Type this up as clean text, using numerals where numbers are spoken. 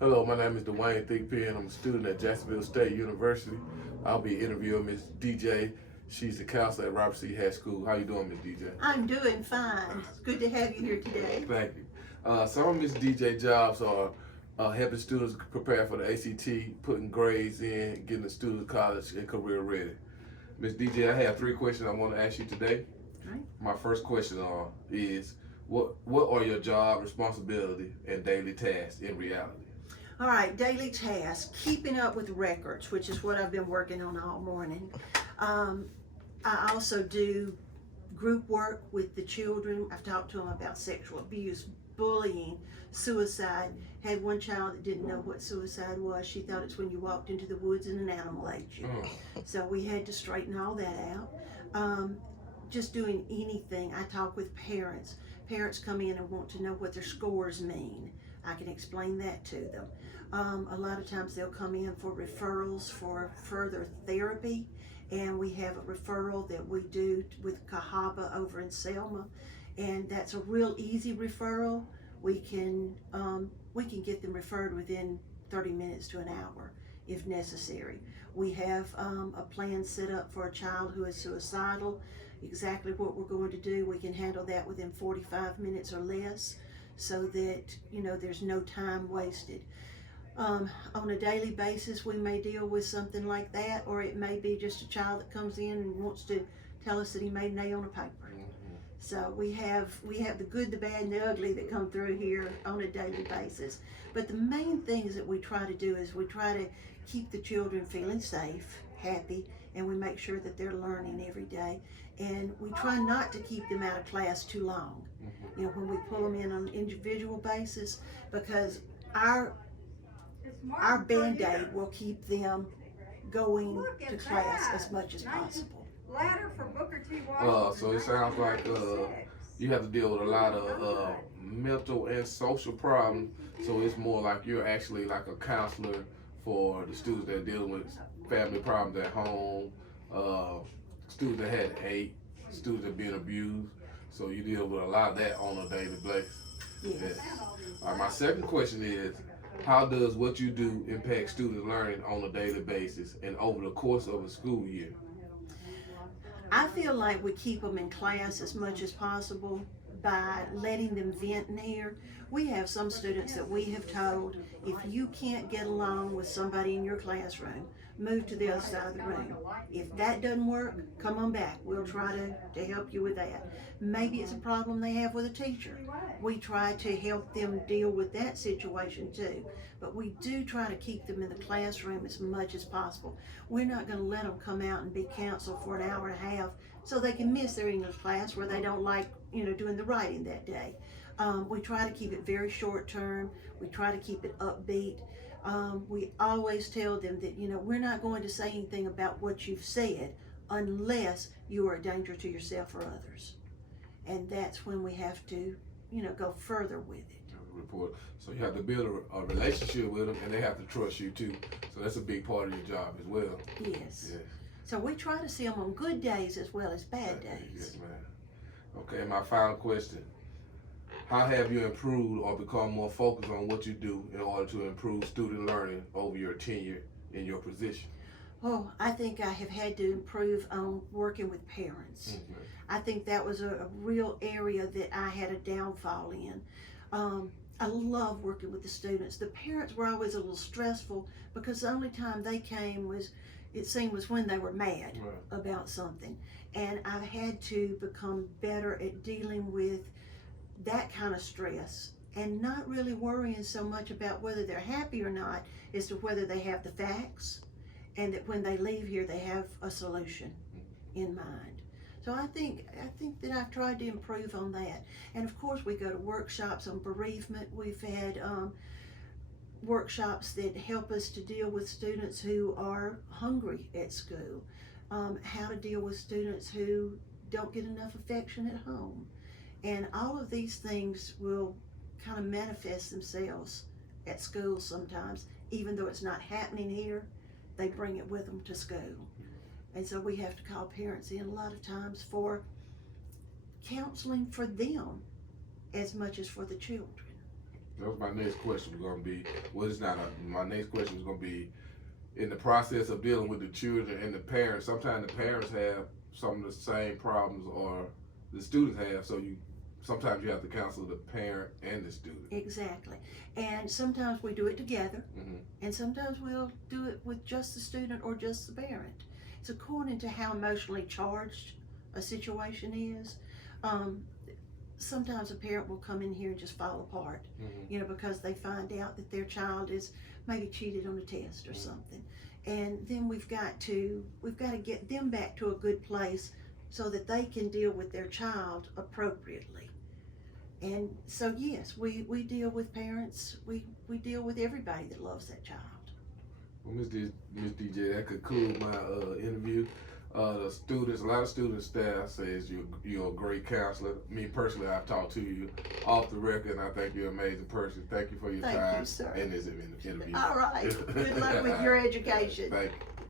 Hello, my name is Dwayne Thigpen. I'm a student at Jacksonville State University. I'll be interviewing Ms. DJ. She's the counselor at Robert C. Hatch School. How you doing, Ms. DJ? I'm doing fine. It's good to have you here today. Thank you. Some of Ms. DJ jobs are helping students prepare for the ACT, putting grades in, getting the students college and career ready. Ms. DJ, I have 3 questions I want to ask you today. Right. My first question is, what are your job responsibility and daily tasks in reality? All right, daily tasks, keeping up with records, which is what I've been working on all morning. I also do group work with the children. I've talked to them about sexual abuse, bullying, suicide. Had one child that didn't know what suicide was. She thought it's when you walked into the woods and an animal ate you. So we had to straighten all that out. Just doing anything. I talk with parents. Parents come in and want to know what their scores mean. I can explain that to them. A lot of times they'll come in for referrals for further therapy, and we have a referral that we do with Cahaba over in Selma, and that's a real easy referral. We can get them referred within 30 minutes to an hour if necessary. We have a plan set up for a child who is suicidal. Exactly what we're going to do, we can handle that within 45 minutes or less, so that there's no time wasted. On a daily basis, we may deal with something like that, or it may be just a child that comes in and wants to tell us that he made an A on a paper. So we have the good, the bad, and the ugly that come through here on a daily basis. But the main things that we try to do is we try to keep the children feeling safe, happy, and we make sure that they're learning every day. And we try not to keep them out of class too long. When we pull them in on an individual basis, because our Band-Aid will keep them going to class as much as possible. So it sounds like you have to deal with a lot of mental and social problems. So it's more like you're actually like a counselor for the students that are dealing with family problems at home, students that had hate, students that are being abused. So you deal with a lot of that on a daily basis. Yes. All right, my second question is, how does what you do impact student learning on a daily basis and over the course of a school year? I feel like we keep them in class as much as possible by letting them vent in here. We have some students that we have told, if you can't get along with somebody in your classroom, move to the other side of the room. If that doesn't work, come on back. We'll try to help you with that. Maybe it's a problem they have with a teacher. We try to help them deal with that situation too. But we do try to keep them in the classroom as much as possible. We're not going to let them come out and be counseled for an hour and a half so they can miss their English class where they don't like doing the writing that day. We try to keep it very short term. We try to keep it upbeat. We always tell them that, we're not going to say anything about what you've said unless you are a danger to yourself or others. And that's when we have to, go further with it. Report. So you have to build a relationship with them, and they have to trust you too. So that's a big part of your job as well. Yes. So we try to see them on good days as well as bad days. Yes, ma'am. Okay, my final question. How have you improved or become more focused on what you do in order to improve student learning over your tenure in your position? Oh, I think I have had to improve on working with parents. I think that was a real area that I had a downfall in. I love working with the students. The parents were always a little stressful because the only time they came was when they were mad about something. And I've had to become better at dealing with that kind of stress and not really worrying so much about whether they're happy or not as to whether they have the facts and that when they leave here they have a solution in mind. So I think that I've tried to improve on that. And of course we go to workshops on bereavement. We've had workshops that help us to deal with students who are hungry at school, how to deal with students who don't get enough affection at home. And all of these things will kind of manifest themselves at school sometimes, even though it's not happening here, they bring it with them to school. And so we have to call parents in a lot of times for counseling for them as much as for the children. That was my next question was gonna be. Well, it's not. My next question was gonna be, in the process of dealing with the children and the parents. Sometimes the parents have some of the same problems, or the students have. So sometimes you have to counsel the parent and the student. Exactly. And sometimes we do it together, Mm-hmm. and sometimes we'll do it with just the student or just the parent. It's according to how emotionally charged a situation is. Sometimes a parent will come in here and just fall apart, Mm-hmm. because they find out that their child is maybe cheated on a test or something. And then we've got to get them back to a good place so that they can deal with their child appropriately. And so yes, we deal with parents, we deal with everybody that loves that child. Well, Miss DJ, that concludes my interview. The students, a lot of student staff says you're a great counselor. Me personally, I've talked to you off the record, and I think you're an amazing person. Thank you for your Thank time you, sir. in this interview. All right. Good luck with your education. Thank you.